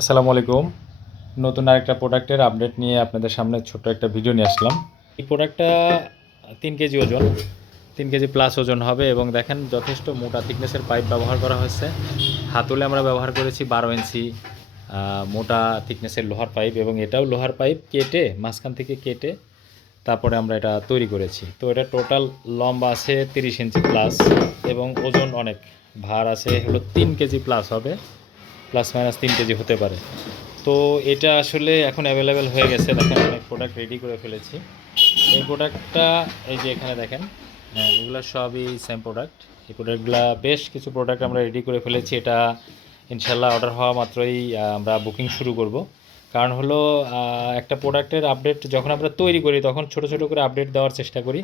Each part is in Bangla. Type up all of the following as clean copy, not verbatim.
আসসালামু আলাইকুম। নতুন আরেকটা প্রোডাক্টের আপডেট নিয়ে আপনাদের সামনে ছোট্ট একটা ভিডিও নিয়ে আসলাম। এই প্রোডাক্টটা 3 কেজি ওজন, 3 কেজি প্লাস ওজন হবে এবং দেখেন যথেষ্ট মোটা থিকনেসের পাইপ ব্যবহার করা হয়েছে। হাতুলে আমরা ব্যবহার করেছি 12 ইঞ্চি মোটা থিকনেসের লোহার পাইপ এবং এটাও লোহার পাইপ কেটে মাঝখান থেকে কেটে তারপরে আমরা এটা তৈরি করেছি। তো এটা টোটাল লম্বা আছে 30 ইঞ্চি প্লাস এবং ওজন অনেক ভার আছে হলো 3 কেজি প্লাস হবে, প্লাস মাইনাস 3 কেজি হতে পারে। তো এটা আসলে এখন অ্যাভেলেবেল হয়ে গেছে, দেখেন অনেক প্রোডাক্ট রেডি করে ফেলেছি। এই প্রোডাক্টটা এই যে এখানে দেখেন, হ্যাঁ এগুলো সবই সেম প্রোডাক্ট। এই প্রোডাক্টগুলো বেশ কিছু প্রোডাক্ট আমরা রেডি করে ফেলেছি। এটা ইনশাল্লাহ অর্ডার হওয়া মাত্রই আমরা বুকিং শুরু করব। কারণ হলো একটা প্রোডাক্টের আপডেট যখন আমরা তৈরি করি তখন ছোট ছোট করে আপডেট দেওয়ার চেষ্টা করি,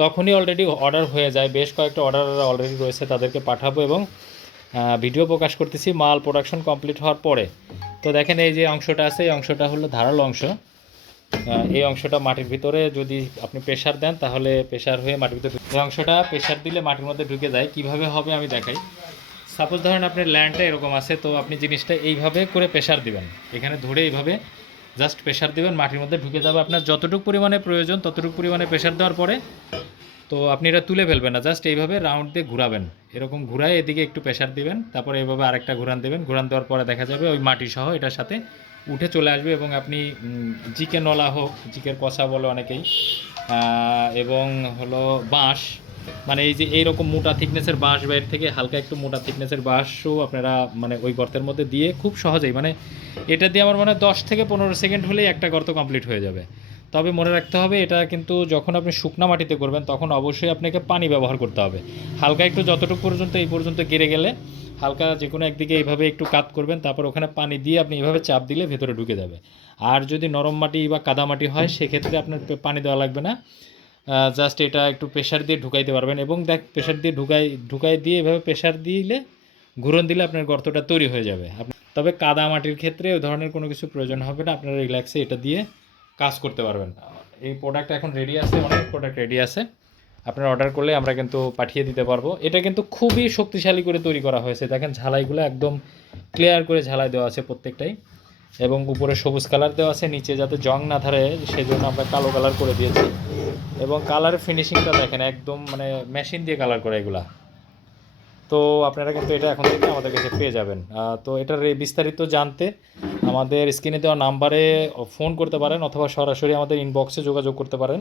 তখনই অলরেডি অর্ডার হয়ে যায়। বেশ কয়েকটা অর্ডার অলরেডি রয়েছে, তাদেরকে পাঠাবো এবং ভিডিও প্রকাশ করতেছি মাল প্রোডাকশন কমপ্লিট হওয়ার পরে। তো দেখেন এই যে অংশটা আছে, এই অংশটা হলো ধারালো অংশ। এই অংশটা মাটির ভিতরে যদি আপনি প্রেশার দেন তাহলে প্রেশার হয়ে মাটির ভিতরে, এই অংশটা প্রেশার দিলে মাটির মধ্যে ঢুকে যায়। কিভাবে হবে আমি দেখাই। সাপোজ ধরেন আপনার ল্যান্ডটা এরকম আছে, তো আপনি জিনিসটা এইভাবে করে প্রেশার দিবেন, এখানে ধরে এইভাবে জাস্ট প্রেশার দিবেন, মাটির মধ্যে ঢুকে যাবে। আপনার যতটুকু পরিমাণে প্রয়োজন ততটুকু পরিমাণে প্রেশার দেওয়ার পরে তো আপনি এটা তুলে ফেলবেন না, জাস্ট এইভাবে রাউন্ড দিয়ে ঘুরাবেন, এরকম ঘুরায় এদিকে একটু প্রেশার দিবেন, তারপরে এইভাবে আরেকটা ঘুরান দেবেন। ঘুরান দেওয়ার পরে দেখা যাবে ওই মাটি সহ এটার সাথে উঠে চলে আসবে এবং আপনি জিকে নলা হোক, জিকের কষা বলে অনেকেই, এবং হলো বাঁশ, মানে এই যে এইরকম মোটা থিকনেসের বাঁশ বা এর থেকে হালকা একটু মোটা থিকনেসের বাঁশও আপনারা মানে ওই গর্তের মধ্যে দিয়ে খুব সহজেই, মানে এটা দিয়ে আমার মনে হয় 10 থেকে 15 সেকেন্ড হলেই একটা গর্ত কমপ্লিট হয়ে যাবে। তবে মনে রাখতে হবে এটা কিন্তু যখন আপনি শুকনা মাটিতে করবেন তখন অবশ্যই আপনাকে পানি ব্যবহার করতে হবে। হালকা একটু যতটুকু পর্যন্ত এই পর্যন্ত গেড়ে গেলে হালকা যে কোনো একদিকে এইভাবে একটু কাত করবেন, তারপর ওখানে পানি দিয়ে আপনি এইভাবে চাপ দিলে ভেতরে ঢুকে যাবে। আর যদি নরম মাটি বা কাদা মাটি হয় সেক্ষেত্রে আপনার পানি দেওয়া লাগবে না, জাস্ট এটা একটু প্রেশার দিয়ে ঢুকাইতে পারবেন এবং প্রেশার দিয়ে ঢুকাই দিয়ে এভাবে প্রেশার দিলে ঘুরন দিলে আপনার গর্তটা তৈরি হয়ে যাবে। তবে কাদা মাটির ক্ষেত্রে ওই ধরনের কোনো কিছু প্রয়োজন হবে না, আপনারা রিল্যাক্সে এটা দিয়ে কাজ করতে পারবেন। এই প্রোডাক্ট এখন রেডি আছে, অনেক প্রোডাক্ট রেডি আছে, আপনারা অর্ডার করলে আমরা কিন্তু পাঠিয়ে দিতে পারবো। এটা কিন্তু খুবই শক্তিশালী করে তৈরি করা হয়েছে, দেখেন ঝালাইগুলো একদম ক্লিয়ার করে ঝালাই দেওয়া আছে প্রত্যেকটাই, এবং উপরে সবুজ কালার দেওয়া আছে, নিচে যাতে জং না ধরে সেই জন্য আমরা কালো কালার করে দিয়েছি। এবং কালার ফিনিশিংটা দেখেন একদম মানে মেশিন দিয়ে কালার করে এগুলা। তো আপনারা কিন্তু এটা এখন থেকে আমাদের কাছে পেয়ে যাবেন। তো এটার বিস্তারিত জানতে আমাদের স্ক্রিনে দেওয়া নাম্বারে ফোন করতে পারেন অথবা সরাসরি আমাদের ইনবক্সে যোগাযোগ করতে পারেন।